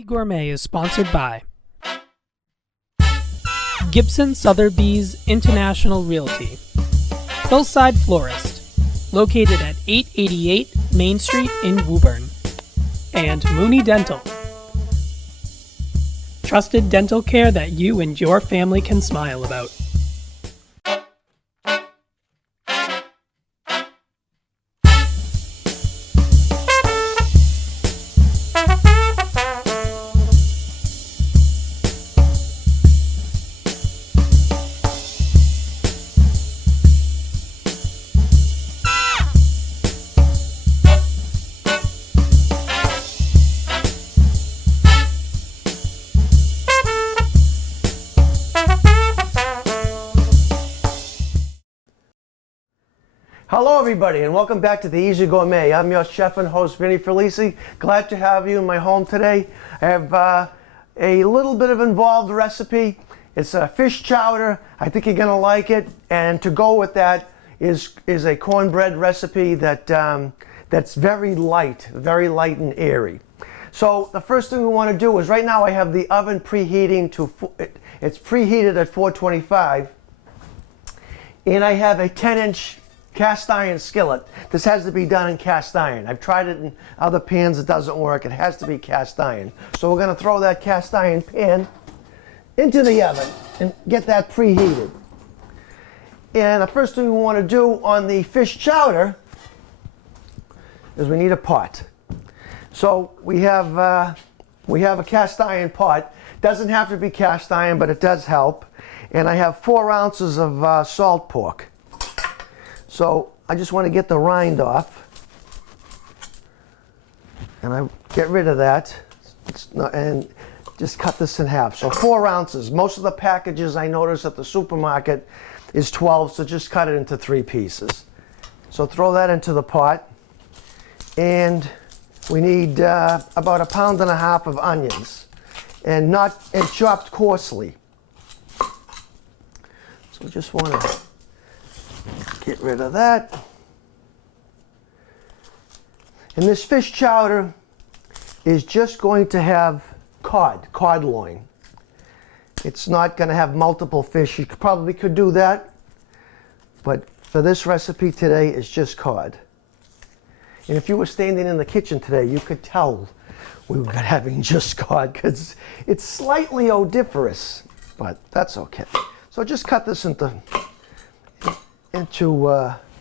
Gourmet is sponsored by Gibson Sotheby's International Realty, Hillside Florist, located at 888 Main Street in Woburn, and Mooney Dental, trusted dental care that you and your family can smile about. Hello everybody and welcome back to the Easy Gourmet. I'm your chef and host Vinny Felici. Glad to have you in my home today. I have a little bit of involved recipe. It's a fish chowder. I think you're gonna like it. And to go with that is a cornbread recipe that's very light and airy. So the first thing we want to do is, right now I have the oven preheating it's preheated at 425, and I have a 10-inch cast iron skillet. This has to be done in cast iron. I've tried it in other pans, it doesn't work. It has to be cast iron. So we're going to throw that cast iron pan into the oven and get that preheated. And the first thing we want to do on the fish chowder is we need a pot. So we have a cast iron pot. Doesn't have to be cast iron, but it does help. And I have 4 ounces of salt pork. So I just want to get the rind off, and I get rid of that, and just cut this in half. So 4 ounces. Most of the packages I notice at the supermarket is 12, so just cut it into 3 pieces. So throw that into the pot, and we need about 1.5 pounds of onions, and chopped coarsely. So just want to get rid of that. And this fish chowder is just going to have cod loin. It's not going to have multiple fish. You probably could do that, but for this recipe today, it's just cod. And if you were standing in the kitchen today, you could tell we were having just cod because it's slightly odoriferous, but that's okay. So just cut this into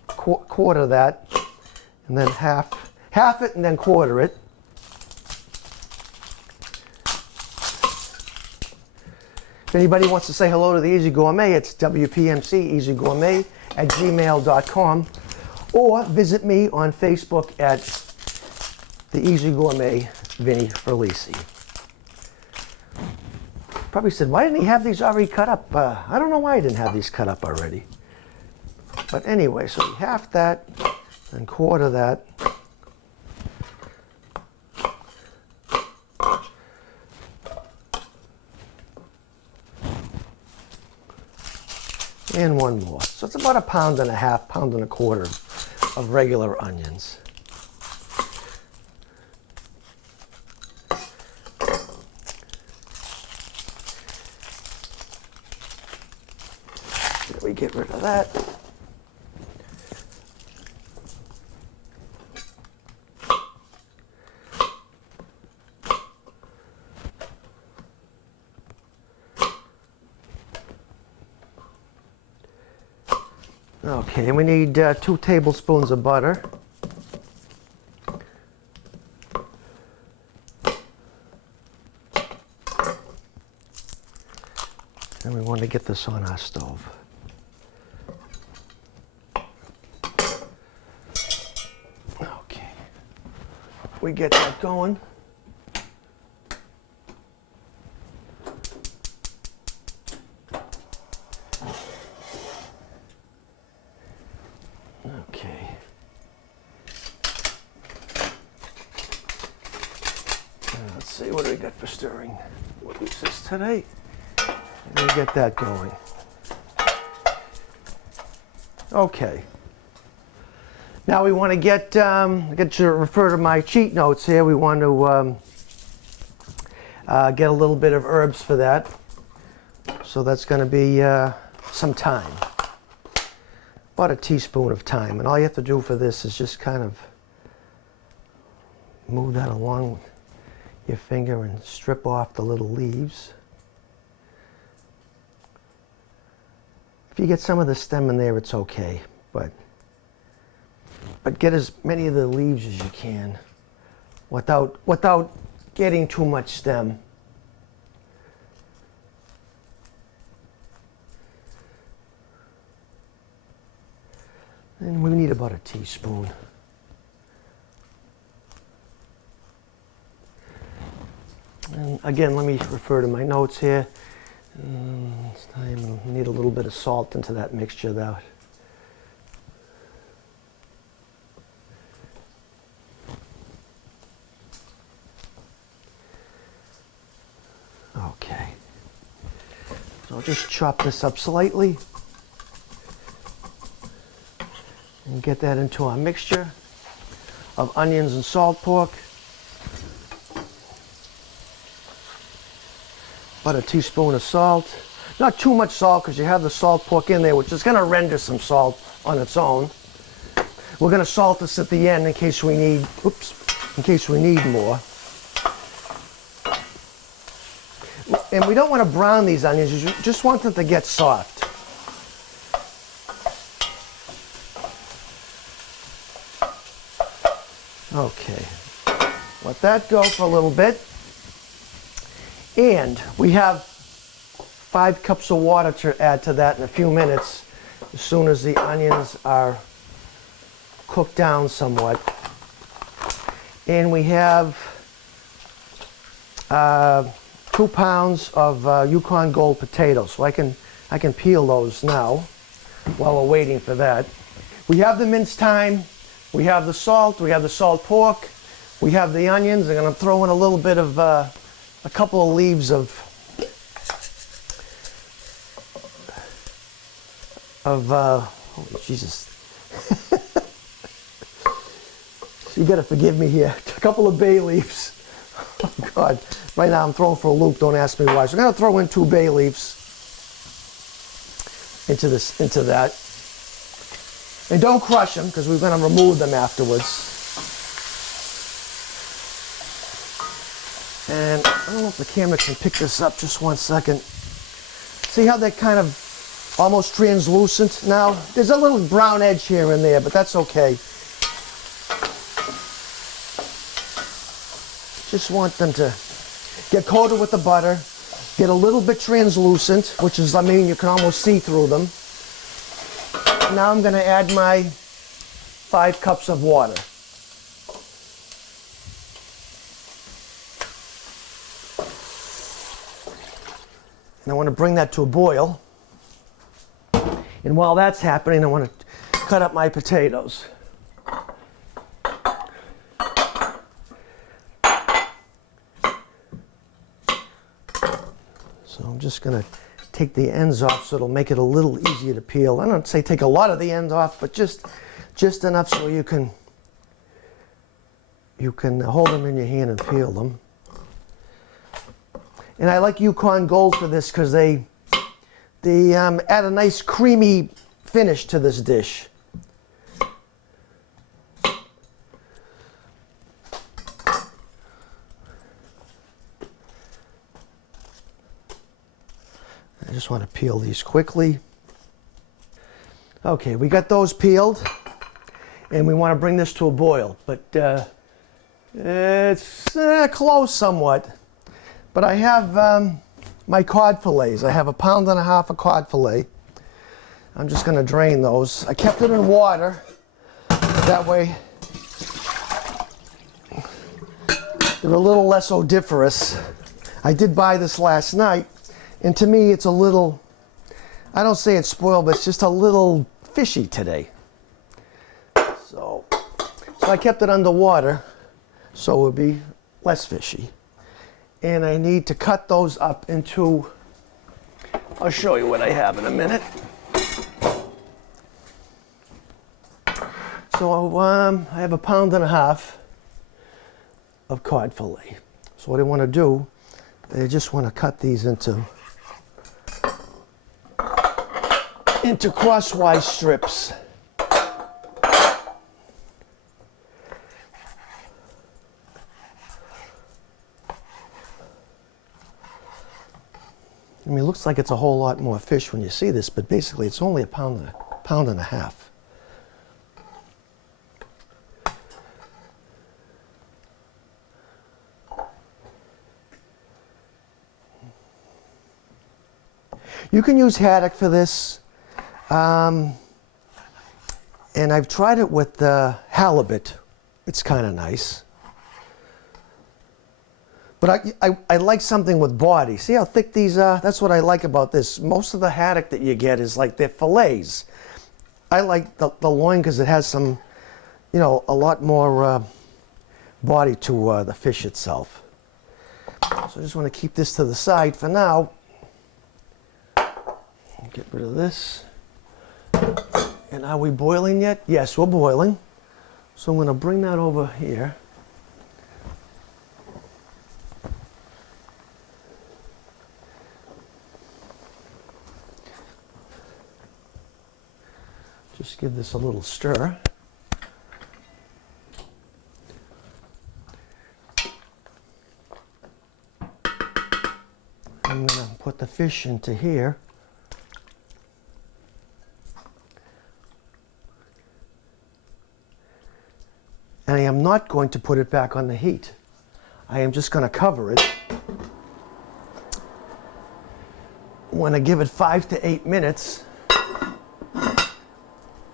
quarter that, and then half it, and then quarter it. If anybody wants to say hello to the Easy Gourmet, it's WPMC Easy Gourmet at gmail.com, or visit me on Facebook at the Easy Gourmet Vinny Felici. Probably said, why didn't he have these already cut up? I don't know why he didn't have these cut up already. But anyway, so half that and quarter that. And one more. So it's about 1.5 pounds, 1.25 pounds of regular onions. We get rid of that. Okay, and we need 2 tablespoons of butter. And we want to get this on our stove. Okay, we get that going. Okay. Let's see, what do we got for stirring? What is this today? And we get that going. Okay. Now we want to get to refer to my cheat notes here. We want to get a little bit of herbs for that. So that's going to be some thyme. About a teaspoon of thyme. And all you have to do for this is just kind of move that along with your finger and strip off the little leaves. If you get some of the stem in there, it's okay, but get as many of the leaves as you can without getting too much stem. And we need about a teaspoon. And again, let me refer to my notes here. This time we need a little bit of salt into that mixture though. Okay. So I'll just chop this up slightly and get that into our mixture of onions and salt pork. About a teaspoon of salt. Not too much salt because you have the salt pork in there, which is going to render some salt on its own. We're going to salt this at the end in case we need, in case we need more. And we don't want to brown these onions, you just want them to get soft. Okay, let that go for a little bit. And we have 5 cups of water to add to that in a few minutes, as soon as the onions are cooked down somewhat. And we have 2 pounds of Yukon Gold potatoes. So I can peel those now while we're waiting for that. We have the minced thyme, we have the salt, we have the salt pork, we have the onions. I'm going to throw in a little bit of a couple of leaves of holy Jesus. So you got to forgive me here. A couple of bay leaves. Oh God, right now I'm throwing for a loop. Don't ask me why. So I'm going to throw in 2 bay leaves into that, and don't crush them because we're going to remove them afterwards. And I don't know if the camera can pick this up, just one second. See how they're kind of almost translucent now? There's a little brown edge here and there, but that's okay. Just want them to get coated with the butter, get a little bit translucent, which is, I mean, you can almost see through them. Now I'm going to add my 5 cups of water. And I want to bring that to a boil. And while that's happening, I want to cut up my potatoes. So I'm just going to take the ends off so it'll make it a little easier to peel. I don't say take a lot of the ends off, but just enough so you can hold them in your hand and peel them. And I like Yukon Gold for this because they add a nice creamy finish to this dish. I just want to peel these quickly. Okay, we got those peeled, and we want to bring this to a boil, but it's close somewhat. But I have my cod fillets. I have 1.5 pounds of cod fillet. I'm just going to drain those. I kept it in water. That way they're a little less odoriferous. I did buy this last night, and to me it's a little, I don't say it's spoiled, but it's just a little fishy today. So I kept it under water so it would be less fishy. And I need to cut those up into, I'll show you what I have in a minute. So I have 1.5 pounds of cod fillet. So what I want to do I just want to cut these into crosswise strips. I mean, it looks like it's a whole lot more fish when you see this, but basically it's only a pound and a half. You can use haddock for this, and I've tried it with halibut. It's kind of nice. But I like something with body. See how thick these are? That's what I like about this. Most of the haddock that you get is like they're fillets. I like the loin because it has some, you know, a lot more body to the fish itself. So I just want to keep this to the side for now. Get rid of this. And are we boiling yet? Yes, we're boiling. So I'm going to bring that over here. Just give this a little stir. I'm going to put the fish into here. And I am not going to put it back on the heat. I am just going to cover it. I want to give it 5 to 8 minutes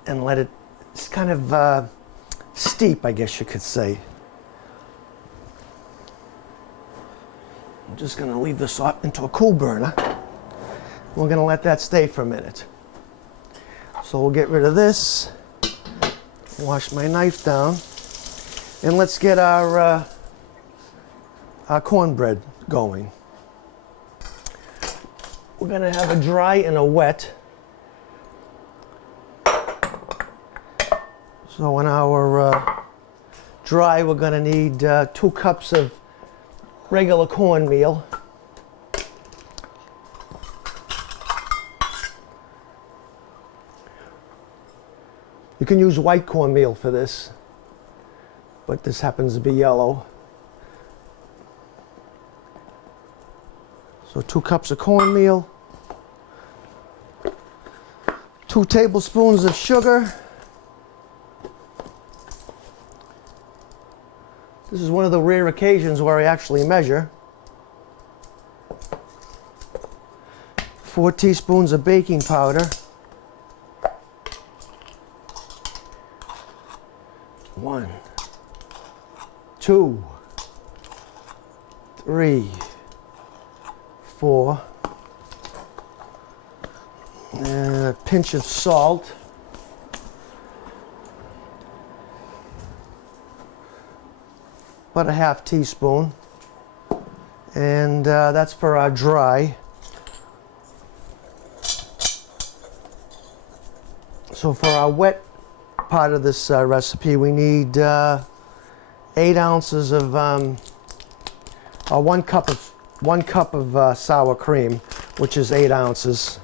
and let it, it's kind of steep, I guess you could say. I'm just going to leave this off into a cool burner. We're going to let that stay for a minute. So we'll get rid of this, wash my knife down. And let's get our cornbread going. We're going to have a dry and a wet. So in our dry, we're going to need 2 cups of regular cornmeal. You can use white cornmeal for this, but this happens to be yellow. So 2 cups of cornmeal, 2 tablespoons of sugar. This is one of the rare occasions where I actually measure. 4 teaspoons of baking powder. 1, 2, 3, 4, and a pinch of salt. About a half teaspoon. And that's for our dry. So for our wet part of this recipe, we need 8 ounces of, or 1 cup of sour cream, which is 8 ounces.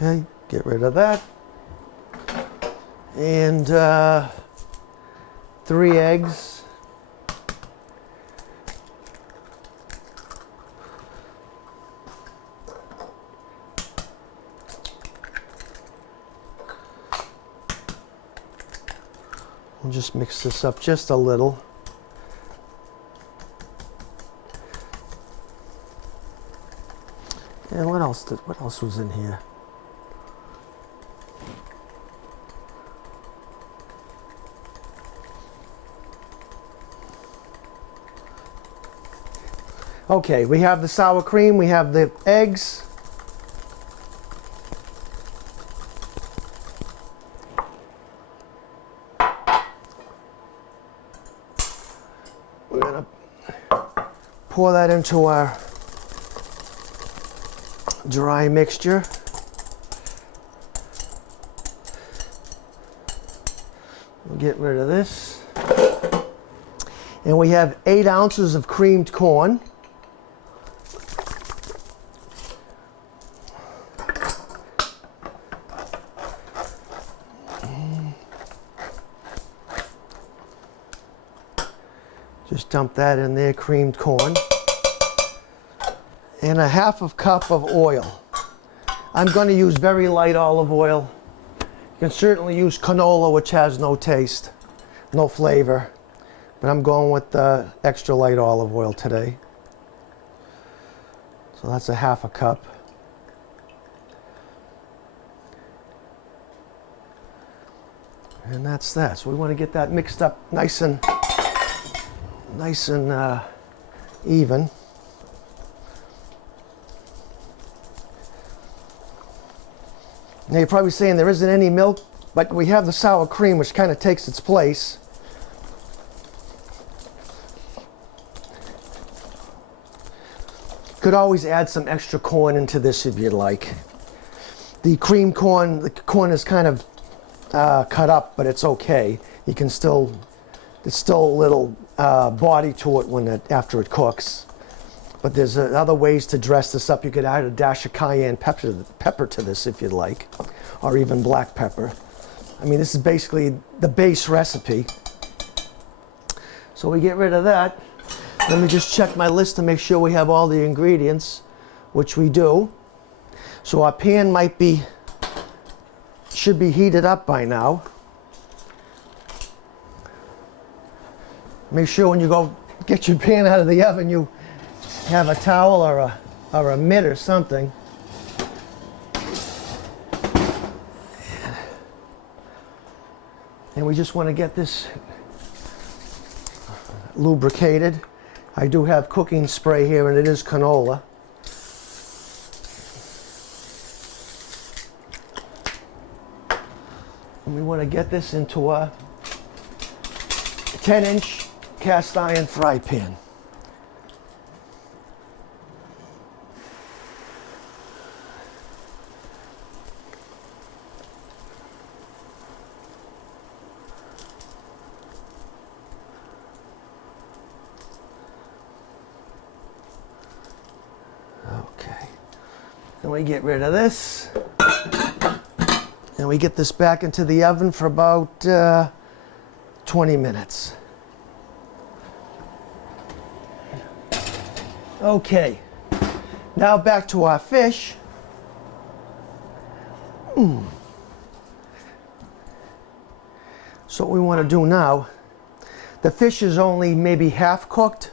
Okay, get rid of that. And 3 eggs. We'll just mix this up just a little. And what else was in here? Okay, we have the sour cream, we have the eggs. We're gonna pour that into our dry mixture. We'll get rid of this. And we have 8 ounces of creamed corn. Just dump that in there, creamed corn. And a half a cup of oil. I'm going to use very light olive oil. You can certainly use canola, which has no taste, no flavor. But I'm going with the extra light olive oil today. So that's a half a cup. And that's that. So we want to get that mixed up nice and even. Now you're probably saying there isn't any milk, but we have the sour cream, which kind of takes its place. Could always add some extra corn into this if you'd like. The cream corn, the corn is kind of cut up, but it's okay. You can still, there's still a little body to it after it cooks. But there's other ways to dress this up. You could add a dash of cayenne pepper to this if you'd like, or even black pepper. I mean, this is basically the base recipe. So we get rid of that. Let me just check my list to make sure we have all the ingredients, which we do. So our pan should be heated up by now. Make sure when you go get your pan out of the oven, you have a towel or a mitt or something. And we just want to get this lubricated. I do have cooking spray here, and it is canola. And we want to get this into a 10-inch cast iron fry pan. And we get rid of this, and we get this back into the oven for about 20 minutes. Okay, now back to our fish. So what we want to do now, the fish is only maybe half cooked,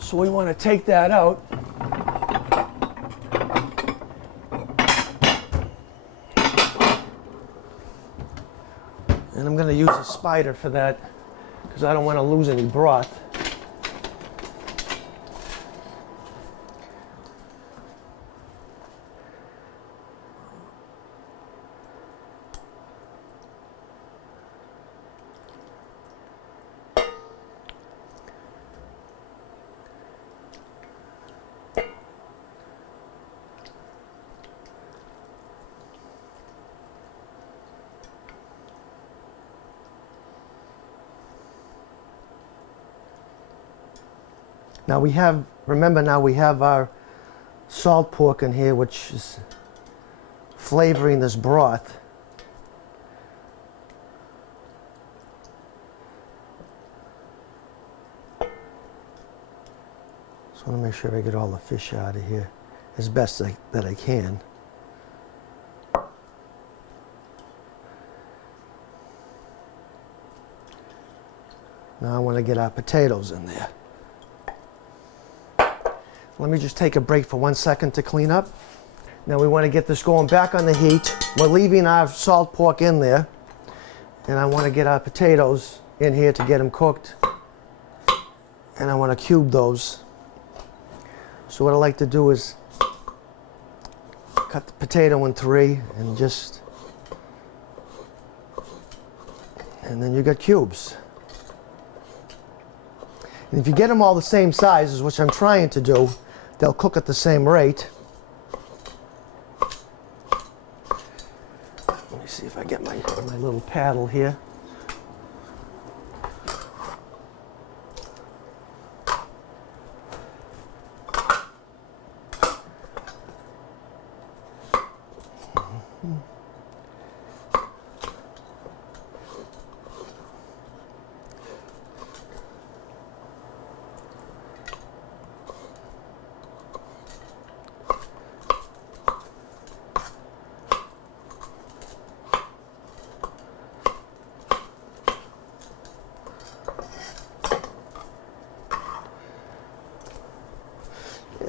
so we want to take that out. And I'm going to use a spider for that because I don't want to lose any broth. Now we have, remember now we have our salt pork in here, which is flavoring this broth. So I want to make sure I get all the fish out of here as best that I can. Now I want to get our potatoes in there. Let me just take a break for 1 second to clean up. Now we want to get this going back on the heat. We're leaving our salt pork in there. And I want to get our potatoes in here to get them cooked. And I want to cube those. So what I like to do is cut the potato in 3 and then you got cubes. And if you get them all the same sizes, which I'm trying to do, they'll cook at the same rate. Let me see if I get my little paddle here.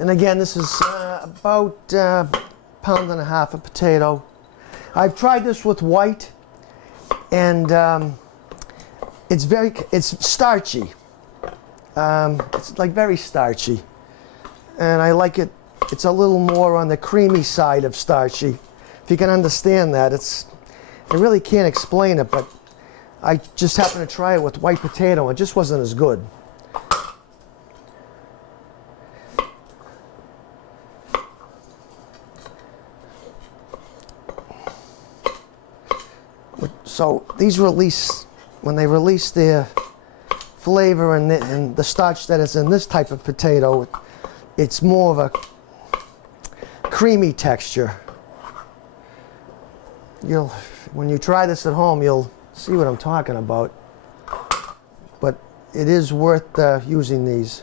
And again, this is about a pound and a half of potato. I've tried this with white, and it's starchy. It's like very starchy, and I like it. It's a little more on the creamy side of starchy. If you can understand that, I really can't explain it, but I just happened to try it with white potato. It just wasn't as good. So these when they release their flavor and the starch that is in this type of potato, it's more of a creamy texture. When you try this at home, you'll see what I'm talking about. But it is worth using these.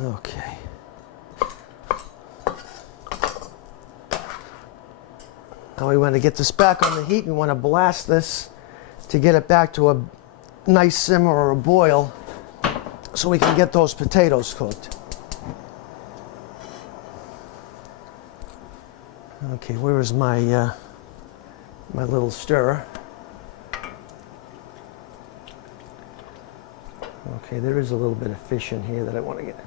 Okay. Now we want to get this back on the heat. We want to blast this to get it back to a nice simmer or a boil so we can get those potatoes cooked. Okay, where is my my little stirrer? Okay, there is a little bit of fish in here that I want to get.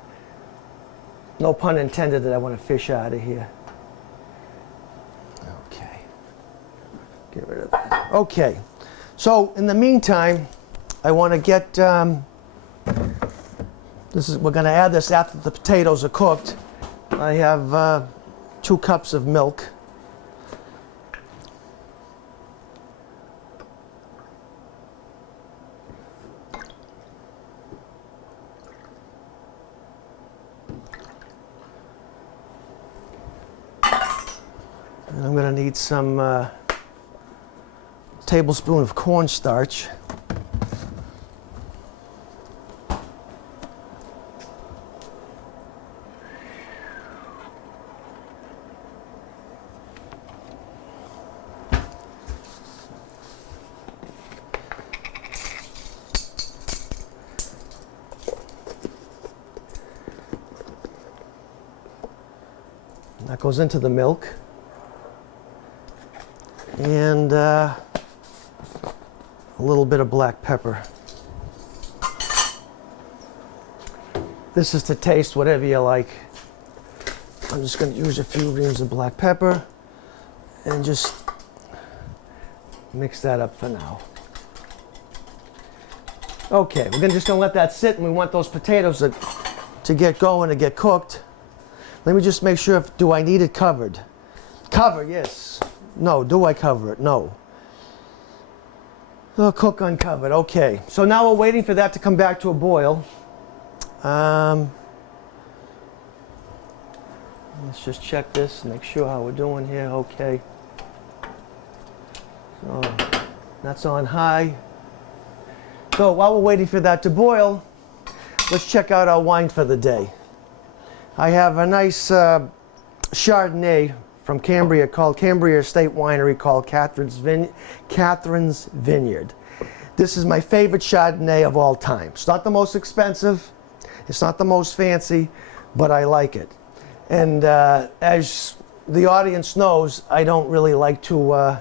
No pun intended that I want to fish out of here. Okay. Get rid of that. Okay. So in the meantime, I want to get we're going to add this after the potatoes are cooked. I have 2 cups of milk. And I'm going to need some tablespoon of cornstarch. That goes into the milk. And a little bit of black pepper. This is to taste, whatever you like. I'm just going to use a few grains of black pepper and just mix that up for now. Okay, we're just going to let that sit, and we want those potatoes to get going, to get cooked. Let me just make sure, do I need it covered? Cover, yes. No. Do I cover it? No. Oh, cook uncovered. Okay. So now we're waiting for that to come back to a boil. Let's just check this and make sure how we're doing here. Okay. So that's on high. So while we're waiting for that to boil, let's check out our wine for the day. I have a nice Chardonnay from Cambria, called Cambria Estate Winery, called Catherine's Vineyard. This is my favorite Chardonnay of all time. It's not the most expensive, it's not the most fancy, but I like it. And as the audience knows, I don't really like to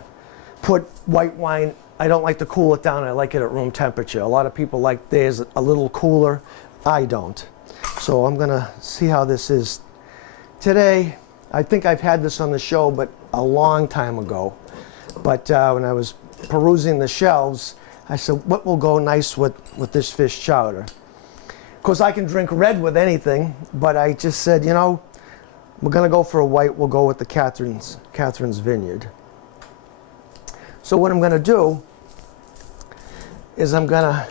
put white wine, I don't like to cool it down. I like it at room temperature. A lot of people like theirs a little cooler. I don't. So I'm gonna see how this is today. I think I've had this on the show, but a long time ago. But when I was perusing the shelves, I said, what will go nice with this fish chowder? Of course, I can drink red with anything, but I just said, you know, we're gonna go for a white. We'll go with the Catherine's Vineyard. So what I'm gonna do is I'm gonna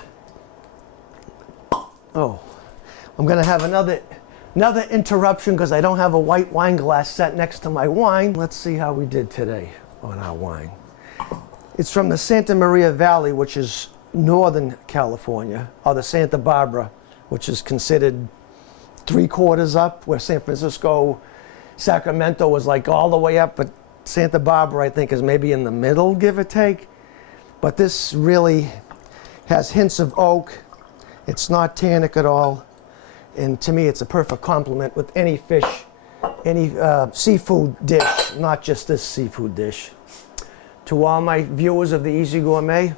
have another interruption because I don't have a white wine glass set next to my wine. Let's see how we did today on our wine. It's from the Santa Maria Valley, which is Northern California, or the Santa Barbara, which is considered 3/4 up, where San Francisco, Sacramento was like all the way up, but Santa Barbara, I think, is maybe in the middle, give or take. But this really has hints of oak. It's not tannic at all. And to me, it's a perfect complement with any fish, any seafood dish, not just this seafood dish. To all my viewers of the Easy Gourmet,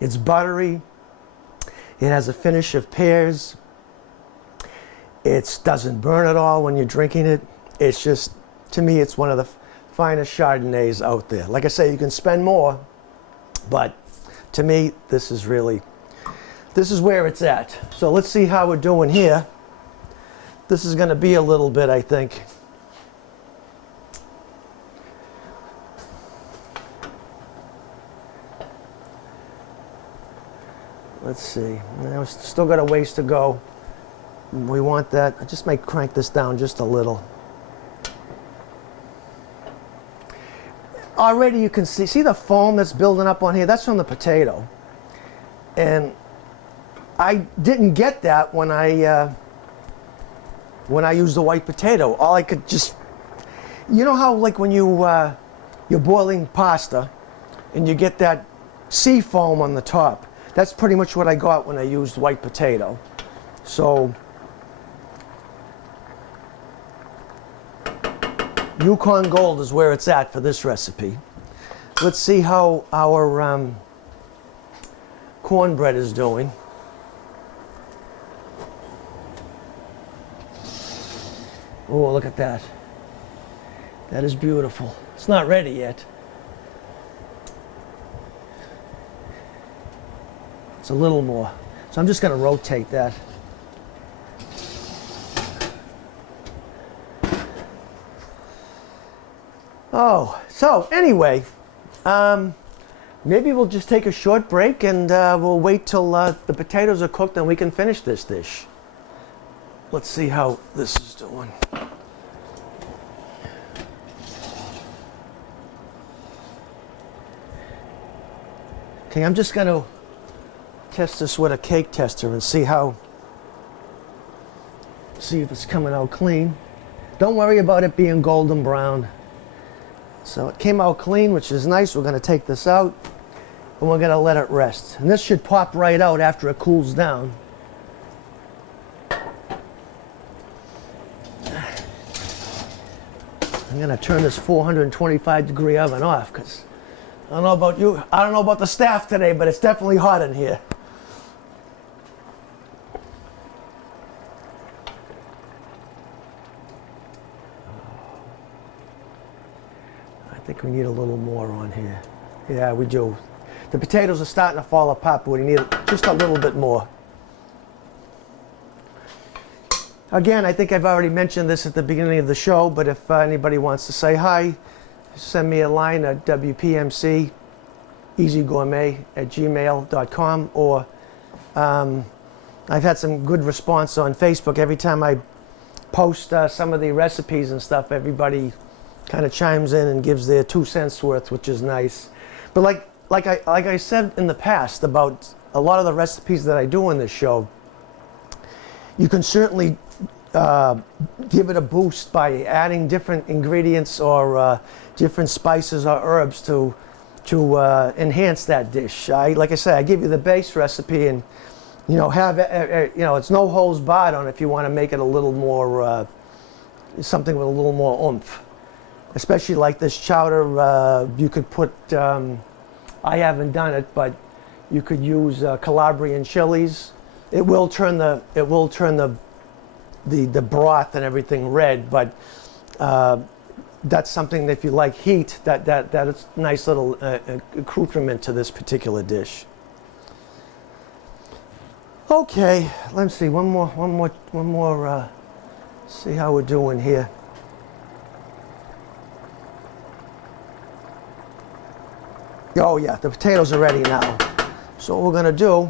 it's buttery. It has a finish of pears. It doesn't burn at all when you're drinking it. It's just, to me, it's one of the finest Chardonnays out there. Like I say, you can spend more, but to me, this is where it's at. So let's see how we're doing here. This is gonna be a little bit, I think. Let's see, we've still got a ways to go. We want that, I just might crank this down just a little. Already you can see the foam that's building up on here? That's from the potato. And I didn't get that when I used the white potato. All I could just, you know how like when you're boiling pasta and you get that sea foam on the top? That's pretty much what I got when I used white potato. So Yukon Gold is where it's at for this recipe. Let's see how our cornbread is doing. Oh, look at that. That is beautiful. It's not ready yet. It's a little more. So I'm just going to rotate that. Oh, so anyway, maybe we'll just take a short break and we'll wait till the potatoes are cooked and we can finish this dish. Let's see how this is doing. Okay, I'm just going to test this with a cake tester and see if it's coming out clean. Don't worry about it being golden brown. So it came out clean, which is nice. We're going to take this out and we're going to let it rest. And this should pop right out after it cools down. I'm going to turn this 425-degree oven off because I don't know about you, I don't know about the staff today, but it's definitely hot in here. I think we need a little more on here. Yeah, we do. The potatoes are starting to fall apart, but we need just a little bit more. Again, I think I've already mentioned this at the beginning of the show, but if anybody wants to say hi, send me a line at wpmceasygourmet@gmail.com, or I've had some good response on Facebook. Every time I post some of the recipes and stuff, everybody kind of chimes in and gives their 2 cents worth, which is nice. But like I said in the past about a lot of the recipes that I do on this show, you can certainly give it a boost by adding different ingredients or different spices or herbs to enhance that dish. Like I said, I give you the base recipe, and it's no holds barred on if you want to make it a little more something with a little more oomph. Especially like this chowder, you could put I haven't done it, but you could use Calabrian chilies. It will turn the broth and everything red, but that's something that if you like heat, that is a nice little accoutrement to this particular dish. Okay, let's see, one more. See how we're doing here. Oh yeah, the potatoes are ready now. So what we're gonna do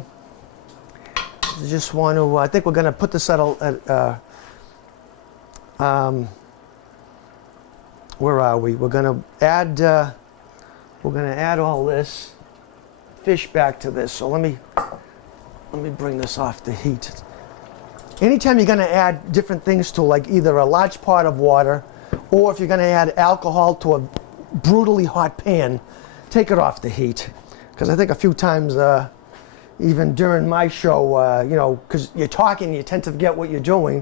is just want to. I think we're gonna put this at where are we? We're gonna add all this fish back to this. So let me bring this off the heat. Anytime you're gonna add different things to, like either a large pot of water, or if you're gonna add alcohol to a brutally hot pan, take it off the heat. Because I think a few times, even during my show, you know, because you're talking, you tend to forget what you're doing,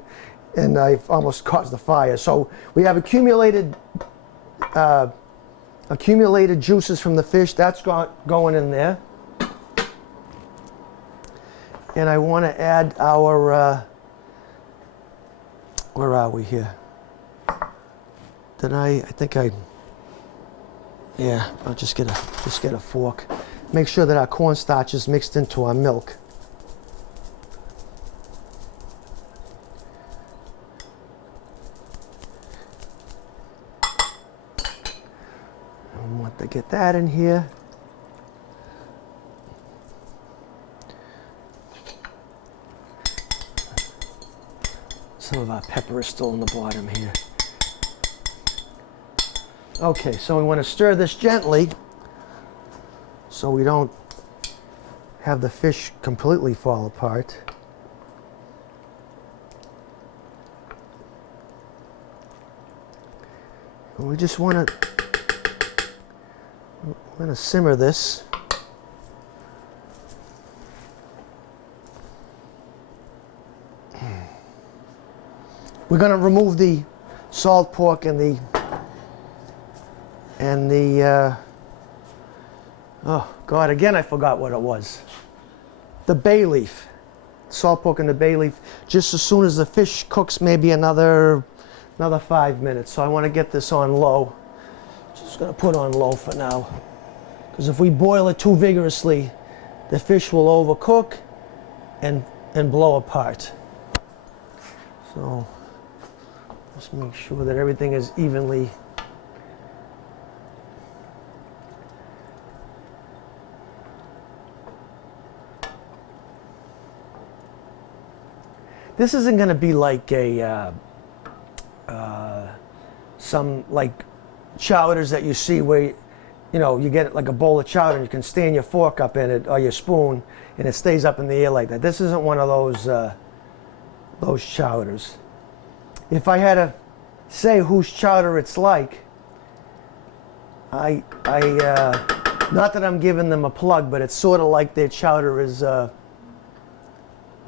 and I've almost caused the fire. So we have accumulated juices from the fish. That's going in there. And I want to add our, where are we here? Yeah, I'll just get a fork. Make sure that our cornstarch is mixed into our milk. I want to get that in here. Some of our pepper is still in the bottom here. Okay, so we want to stir this gently so we don't have the fish completely fall apart. And we just want to simmer this. We're going to remove the salt pork and the oh God, again I forgot what it was. The bay leaf. Salt pork and the bay leaf, just as soon as the fish cooks, maybe another 5 minutes. So I want to get this on low. Just going to put on low for now. Because if we boil it too vigorously, the fish will overcook and blow apart. So just make sure that everything is evenly. This isn't going to be like some like chowders that you see where you know you get like a bowl of chowder and you can stand your fork up in it or your spoon and it stays up in the air like that. This isn't one of those chowders. If I had to say whose chowder it's like, I not that I'm giving them a plug, but it's sort of like their chowder is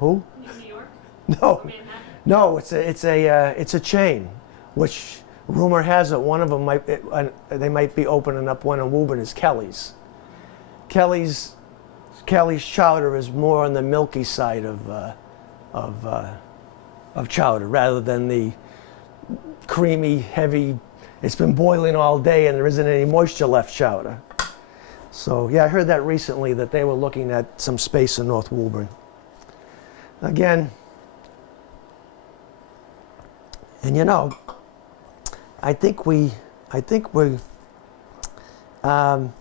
who? New York? No, Manhattan? no, it's a chain, which rumor has it one of them they might be opening up one in Woburn is Kelly's. Kelly's chowder is more on the milky side of chowder rather than the creamy, heavy. It's been boiling all day and there isn't any moisture left chowder. So yeah, I heard that recently that they were looking at some space in North Woburn. Again, and you know, I think we're I'm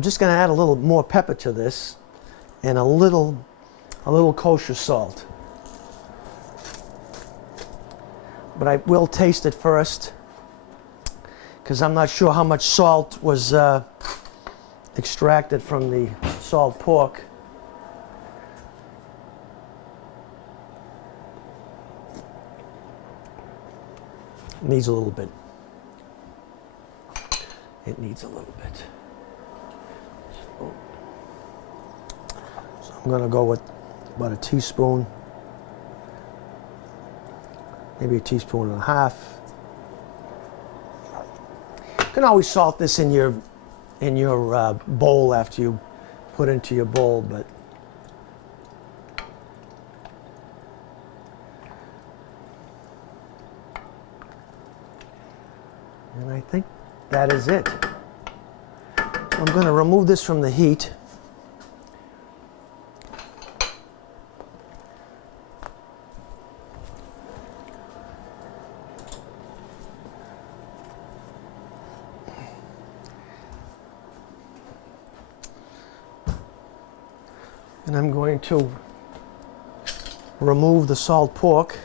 just going to add a little more pepper to this and a little kosher salt. But I will taste it first because I'm not sure how much salt was extracted from the salt pork. It needs a little bit. It needs a little bit. So I'm going to go with about a teaspoon, maybe a teaspoon and a half. You can always salt this in your in your bowl after you put into your bowl, but and I think that is it. I'm going to remove this from the heat. And I'm going to remove the salt pork.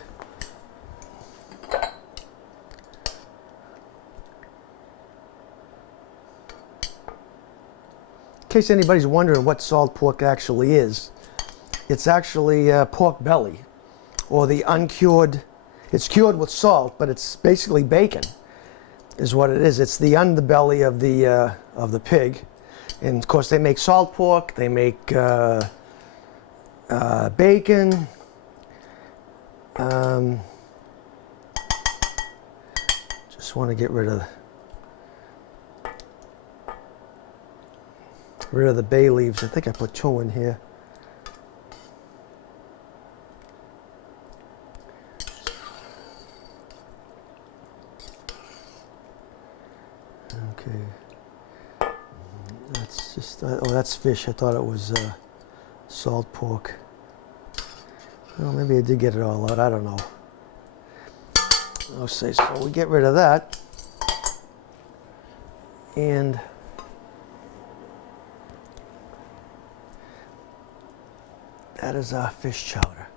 In case anybody's wondering what salt pork actually is, it's actually pork belly, or the uncured. It's cured with salt, but it's basically bacon, is what it is. It's the underbelly of the pig, and of course they make salt pork. They make bacon. Just want to get rid of the bay leaves. I think I put 2 in here. Okay. That's just, oh, that's fish. I thought it was salt pork. Well, maybe I did get it all out. I don't know. I'll say so. We get rid of that. And that is our fish chowder.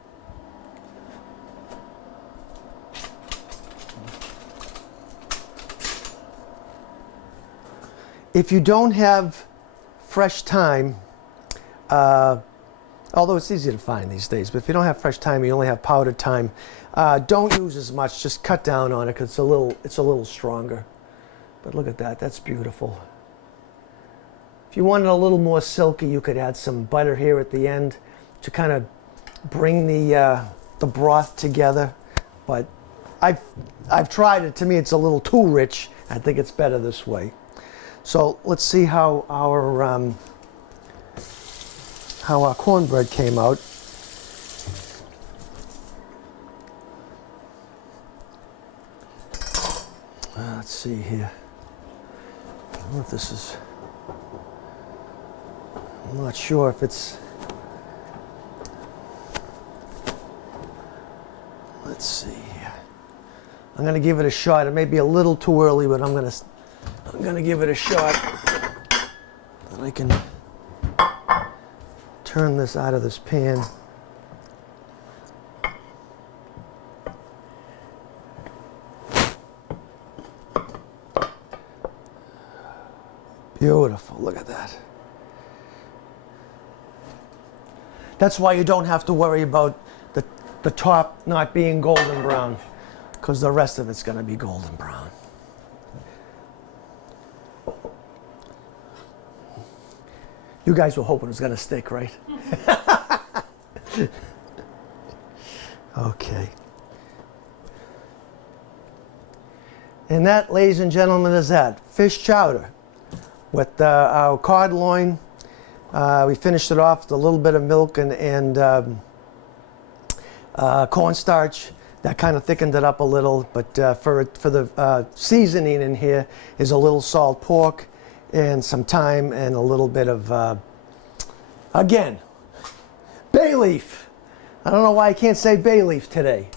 If you don't have fresh thyme, although it's easy to find these days, but if you don't have fresh thyme, you only have powdered thyme, don't use as much. Just cut down on it because it's a little stronger. But look at that. That's beautiful. If you wanted a little more silky, you could add some butter here at the end to kind of bring the broth together. But I've tried it. To me, it's a little too rich. I think it's better this way. So let's see how our cornbread came out. Let's see here. I don't know if this is. I'm not sure if it's. Let's see here. I'm going to give it a shot. It may be a little too early, but I'm going to give it a shot. Then I can turn this out of this pan. Beautiful. Look at that. That's why you don't have to worry about the top not being golden brown, because the rest of it's going to be golden brown. You guys were hoping it was going to stick, right? Okay. And that, ladies and gentlemen, is that fish chowder with our cod loin. We finished it off with a little bit of milk and cornstarch. That kind of thickened it up a little, but for the seasoning in here is a little salt pork and some thyme and a little bit of, again, bay leaf. I don't know why I can't say bay leaf today.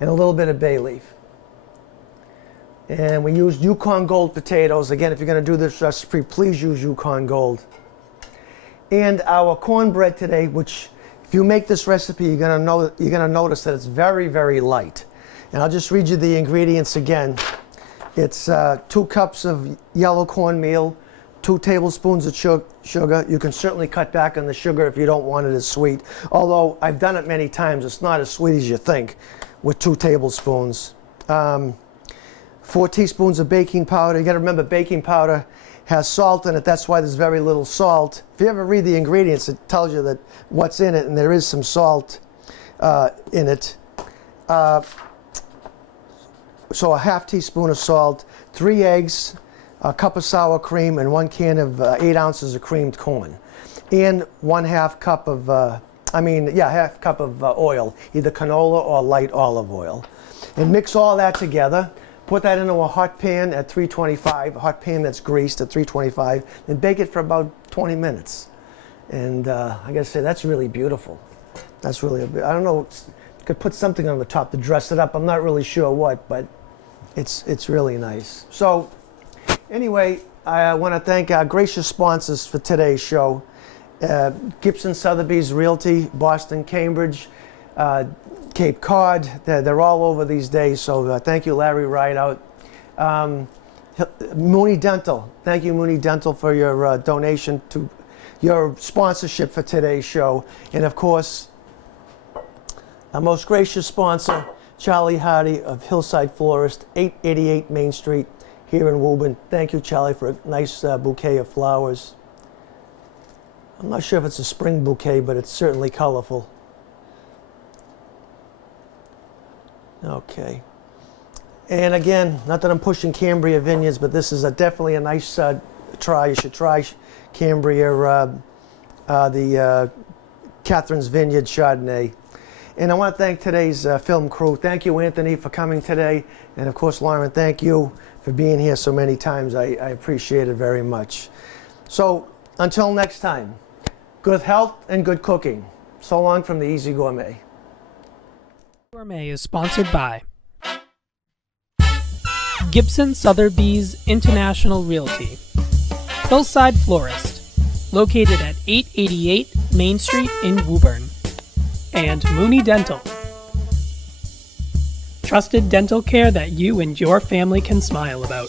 And a little bit of bay leaf. And we used Yukon Gold potatoes. Again, if you're going to do this recipe, please use Yukon Gold. And our cornbread today, which if you make this recipe, you're going to notice that it's very, very light. And I'll just read you the ingredients again. It's 2 cups of yellow cornmeal, 2 tablespoons of sugar. You can certainly cut back on the sugar if you don't want it as sweet. Although I've done it many times, it's not as sweet as you think with 2 tablespoons. 4 teaspoons of baking powder. You got to remember, baking powder has salt in it. That's why there's very little salt. If you ever read the ingredients, it tells you that what's in it, and there is some salt in it. So a half teaspoon of salt, 3 eggs, a cup of sour cream, and 1 can of 8 ounces of creamed corn, and 1/2 cup of, half cup of oil, either canola or light olive oil. And mix all that together. Put that into a hot pan at 325, a hot pan that's greased at 325, and bake it for about 20 minutes. And I gotta say, that's really beautiful. That's really, I don't know, could put something on the top to dress it up. I'm not really sure what, but it's really nice. So anyway, I want to thank our gracious sponsors for today's show. Gibson Sotheby's Realty, Boston, Cambridge, Cape Cod. They're all over these days, so thank you, Larry Rideout. Mooney Dental. Thank you, Mooney Dental, for your donation to your sponsorship for today's show. And of course, our most gracious sponsor, Charlie Hardy of Hillside Florist, 888 Main Street here in Woburn. Thank you, Charlie, for a nice bouquet of flowers. I'm not sure if it's a spring bouquet, but it's certainly colorful. Okay. And again, not that I'm pushing Cambria Vineyards, but this is definitely a nice try. You should try Cambria, the Catherine's Vineyard Chardonnay. And I want to thank today's film crew. Thank you, Anthony, for coming today. And of course, Lauren, thank you for being here so many times. I appreciate it very much. So until next time, good health and good cooking. So long from the Easy Gourmet. Gourmet is sponsored by Gibson Sotheby's International Realty, Hillside Florist, located at 888 Main Street in Woburn, and Mooney Dental. Trusted dental care that you and your family can smile about.